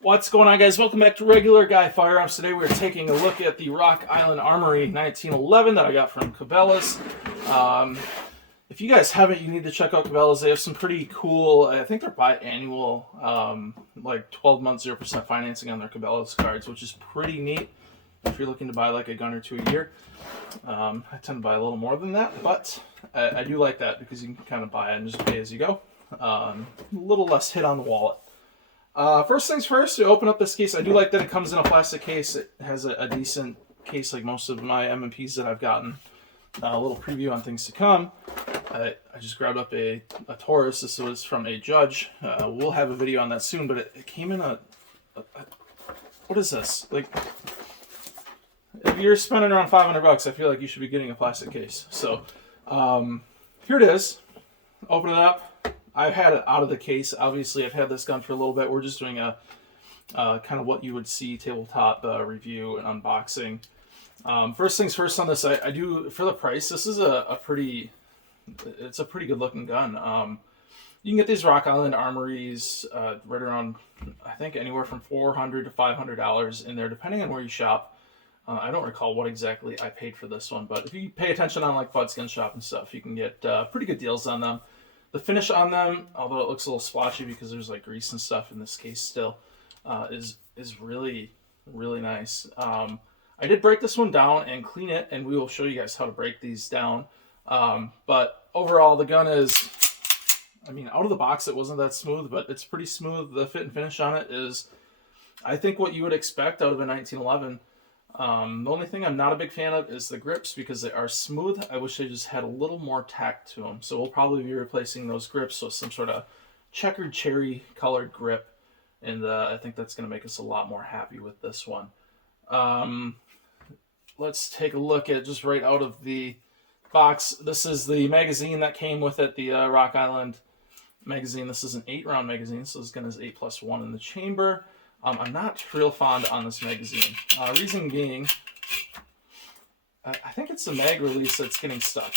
What's going on, guys? Welcome back to Regular Guy Firearms. Today we're taking a look at the Rock Island Armory 1911 that I got from Cabela's. If you guys haven't, you need to check out Cabela's. They have some pretty cool, I think they're biannual, like 12-month 0% financing on their Cabela's cards, which is pretty neat if you're looking to buy like a gun or two a year. I tend to buy a little more than that, but I do like that because you can kind of buy it and just pay as you go. A little less hit on the wallet. First things first, to open up this case, I do like that it comes in a plastic case. It has a decent case like most of my M&Ps that I've gotten. A little preview on things to come. I just grabbed up a Taurus. This was from a judge. We'll have a video on that soon, but it came in a what is this? Like, if you're spending around $500, I feel like you should be getting a plastic case. So, here it is. Open it up. I've had it out of the case. Obviously, I've had this gun for a little bit. We're just doing a kind of what you would see tabletop review and unboxing. First things first on this, I do, for the price, this is it's a pretty good looking gun. You can get these Rock Island Armories right around, I think, anywhere from $400 to $500 in there, depending on where you shop. I don't recall what exactly I paid for this one, but if you pay attention on like Bud's Gun Shop and stuff, you can get pretty good deals on them. The finish on them, although it looks a little splotchy because there's like grease and stuff in this case still, is really, really nice. I did break this one down and clean it, and we will show you guys how to break these down. But overall, the gun is, I mean, out of the box, it wasn't that smooth, but it's pretty smooth. The fit and finish on it is, I think, what you would expect out of a 1911. The only thing I'm not a big fan of is the grips because they are smooth. I wish they just had a little more tact to them. So we'll probably be replacing those grips with some sort of checkered cherry colored grip. And I think that's going to make us a lot more happy with this one. Let's take a look at just right out of the box. This is the magazine that came with it, the Rock Island magazine. This is an 8-round magazine, so this gun is 8+1 in the chamber. I'm not real fond on this magazine. Reason being, I think it's the mag release that's getting stuck,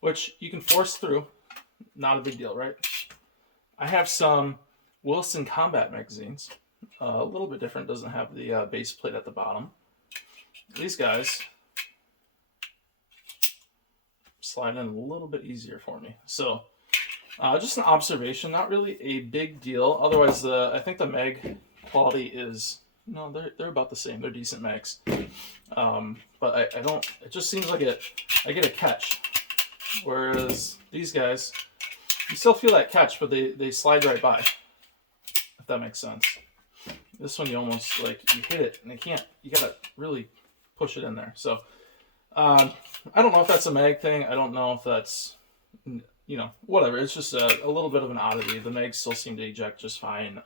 which you can force through. Not a big deal, right? I have some Wilson Combat magazines. A little bit different. Doesn't have the base plate at the bottom. These guys slide in a little bit easier for me. So, just an observation. Not really a big deal. Otherwise, I think the mag quality is, no, they're about the same. They're decent mags. But I don't, it just seems like I get a catch. Whereas these guys, you still feel that catch, but they slide right by, if that makes sense. This one, you almost, like, you hit it, and you gotta really push it in there. So, I don't know if that's a mag thing. I don't know if that's, whatever. It's just a little bit of an oddity. The mags still seem to eject just fine.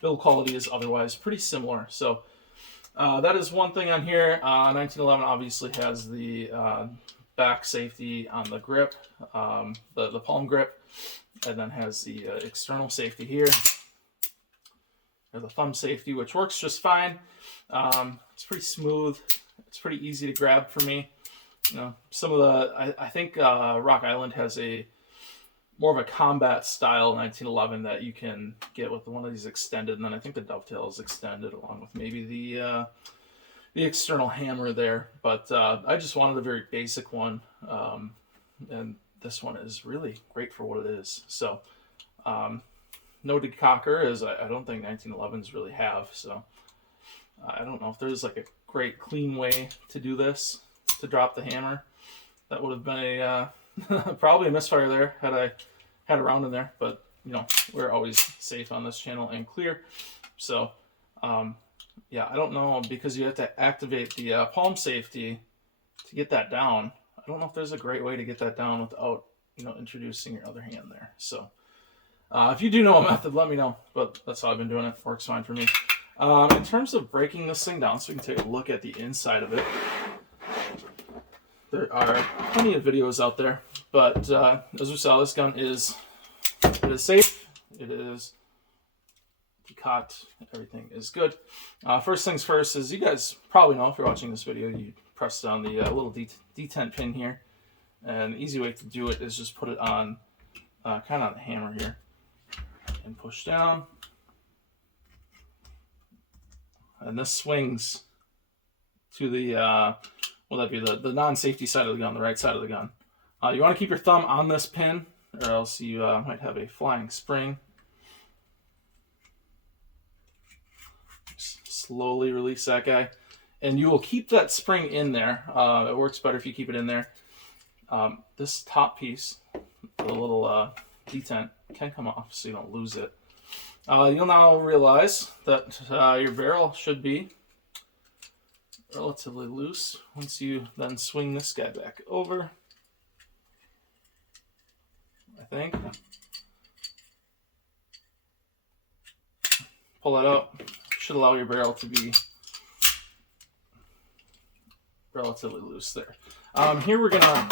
Build quality is otherwise pretty similar. So that is one thing on here. 1911 obviously has the back safety on the grip, the palm grip, and then has the external safety here, or the thumb safety, which works just fine. It's pretty smooth. It's pretty easy to grab for me. Some of the, I think Rock Island has more of a combat style 1911 that you can get with one of these extended, and then I think the dovetail is extended along with maybe the external hammer there. But I just wanted a very basic one, and this one is really great for what it is. So no decocker, as I don't think 1911s really have. So I don't know if there's like a great clean way to do this, to drop the hammer. That would have been a probably a misfire there had I had a round in there, but we're always safe on this channel and clear. So yeah, I don't know, because you have to activate the palm safety to get that down. I don't know if there's a great way to get that down without introducing your other hand there. So if you do know a method, let me know, but that's how I've been doing it. Works fine for me. In terms of breaking this thing down, so we can take a look at the inside of it. There are plenty of videos out there, but as we saw, this gun is safe. It is decocked. Everything is good. First things first is, you guys probably know, if you're watching this video, you press down the little detent pin here, and the easy way to do it is just put it on kind of on the hammer here and push down. and this swings to the, will that be the non-safety side of the gun, the right side of the gun. You want to keep your thumb on this pin, or else you might have a flying spring. Just slowly release that guy, and you will keep that spring in there. It works better if you keep it in there. This top piece, the little detent, can come off so you don't lose it. You'll now realize that your barrel should be relatively loose once you then swing this guy back over, I think. Pull that out. Should allow your barrel to be relatively loose there. Here we're gonna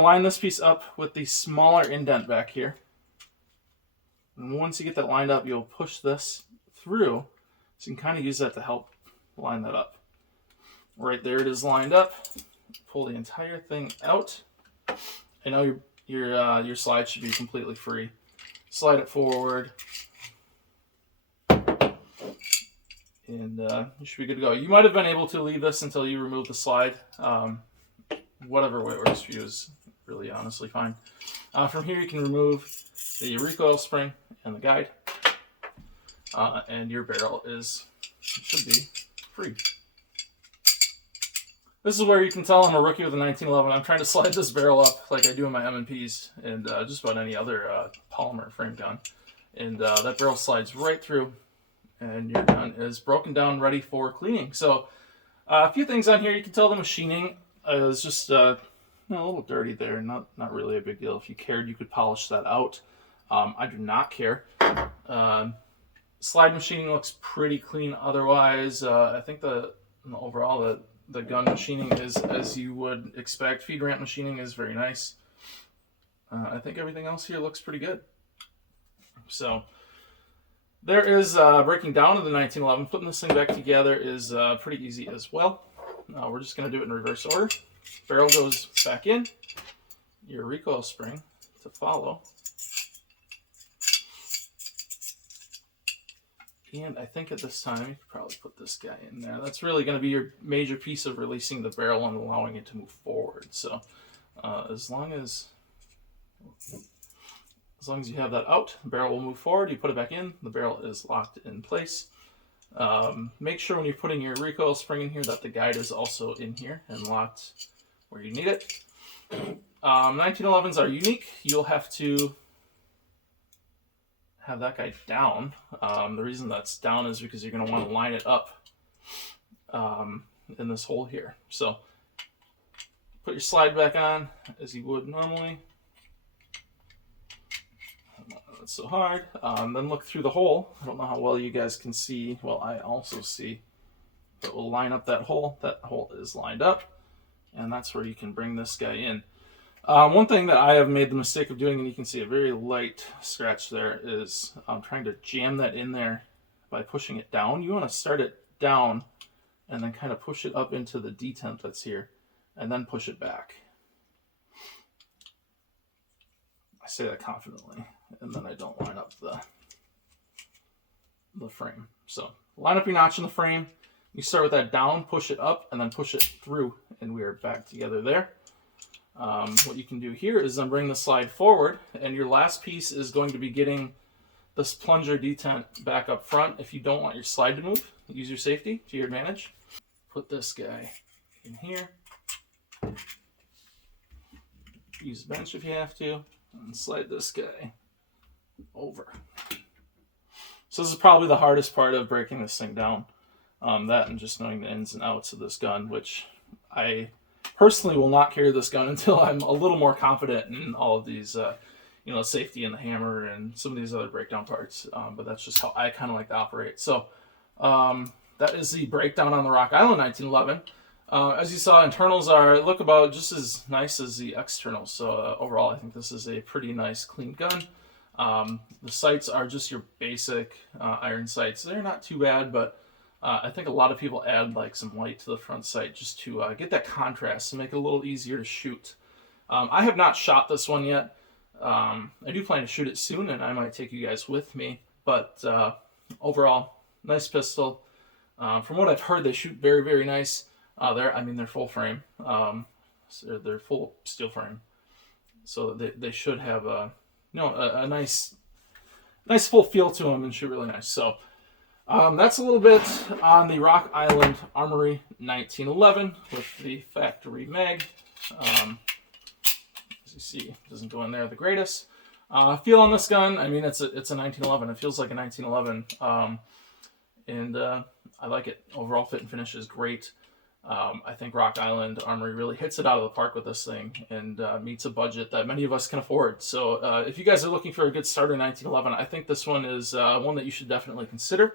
line this piece up with the smaller indent back here. And once you get that lined up, you'll push this through, so you can kind of use that to help line that up. Right there, it is lined up. Pull the entire thing out. And now your slide should be completely free. Slide it forward, and you should be good to go. You might have been able to leave this until you remove the slide. Whatever way works for you is really honestly fine. From here, you can remove the recoil spring and the guide, and your barrel should be free. This is where you can tell I'm a rookie with a 1911. I'm trying to slide this barrel up like I do in my M&Ps and just about any other polymer frame gun. And that barrel slides right through, and your gun is broken down, ready for cleaning. So a few things on here. You can tell the machining is just a little dirty there. Not really a big deal. If you cared, you could polish that out. I do not care. Slide machining looks pretty clean otherwise. I think overall the gun machining is as you would expect. Feed ramp machining is very nice. I think everything else here looks pretty good. So there is breaking down of the 1911. Putting this thing back together is pretty easy as well. We're just going to do it in reverse order. Barrel goes back in. Your recoil spring to follow. And I think at this time, you could probably put this guy in there. That's really going to be your major piece of releasing the barrel and allowing it to move forward. So as long as you have that out, the barrel will move forward. You put it back in, the barrel is locked in place. Make sure when you're putting your recoil spring in here that the guide is also in here and locked where you need it. 1911s are unique. You'll have to have that guy down. The reason that's down is because you're going to want to line it up in this hole here. So put your slide back on as you would normally. That's so hard. Then look through the hole. I don't know how well you guys can see. Well, I also see. But we'll line up that hole. That hole is lined up. And that's where you can bring this guy in. One thing that I have made the mistake of doing, and you can see a very light scratch there, is trying to jam that in there by pushing it down. You want to start it down and then kind of push it up into the detent that's here and then push it back. I say that confidently, and then I don't line up the frame. So line up your notch in the frame. You start with that down, push it up, and then push it through, and we are back together there. What you can do here is then bring the slide forward, and your last piece is going to be getting this plunger detent back up front. If you don't want your slide to move, use your safety to your advantage. Put this guy in here. Use a bench if you have to, and slide this guy over. So this is probably the hardest part of breaking this thing down. That and just knowing the ins and outs of this gun, which I personally will not carry this gun until I'm a little more confident in all of these, safety and the hammer and some of these other breakdown parts. But that's just how I kind of like to operate. So that is the breakdown on the Rock Island 1911. As you saw, internals look about just as nice as the externals. So overall, I think this is a pretty nice, clean gun. The sights are just your basic iron sights. They're not too bad, but I think a lot of people add like some white to the front sight just to get that contrast and make it a little easier to shoot. I have not shot this one yet. I do plan to shoot it soon, and I might take you guys with me. But overall, Nice pistol. From what I've heard, they shoot very, very nice. They're full frame. So they're full steel frame. So they should have a nice full feel to them and shoot really nice. So that's a little bit on the Rock Island Armory 1911 with the factory mag. As you see, it doesn't go in there the greatest. Feel on this gun, I mean, it's a 1911. It feels like a 1911. And I like it. Overall fit and finish is great. I think Rock Island Armory really hits it out of the park with this thing and meets a budget that many of us can afford. So if you guys are looking for a good starter 1911, I think this one is one that you should definitely consider.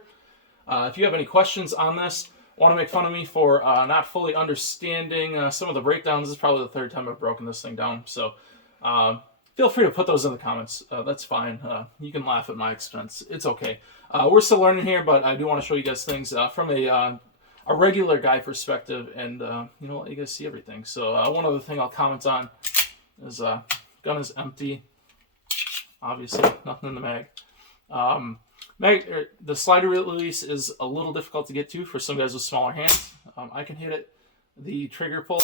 If you have any questions on this, want to make fun of me for not fully understanding some of the breakdowns, this is probably the third time I've broken this thing down. So feel free to put those in the comments. That's fine. You can laugh at my expense. It's okay. We're still learning here, but I do want to show you guys things from a regular guy perspective and, let you guys see everything. So one other thing I'll comment on is gun is empty. Obviously, nothing in the mag. The slider release is a little difficult to get to for some guys with smaller hands. I can hit it. The trigger pull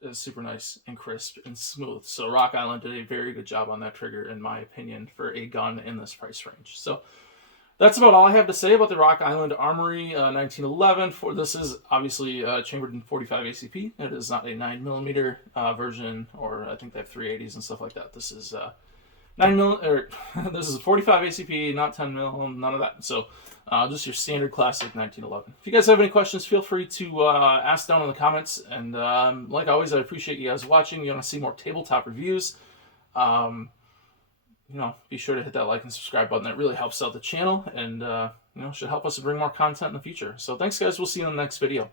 is super nice and crisp and smooth. So Rock Island did a very good job on that trigger, in my opinion, for a gun in this price range. So that's about all I have to say about the Rock Island Armory 1911. This is obviously chambered in 45 ACP. It is not a 9mm version, or I think they have 380s and stuff like that. This is 9mm, this is a 45 ACP, not 10mm, none of that. So just your standard classic 1911. If you guys have any questions, feel free to ask down in the comments. And like always, I appreciate you guys watching. You want to see more tabletop reviews, be sure to hit that like and subscribe button. That really helps out the channel and, should help us to bring more content in the future. So thanks, guys. We'll see you in the next video.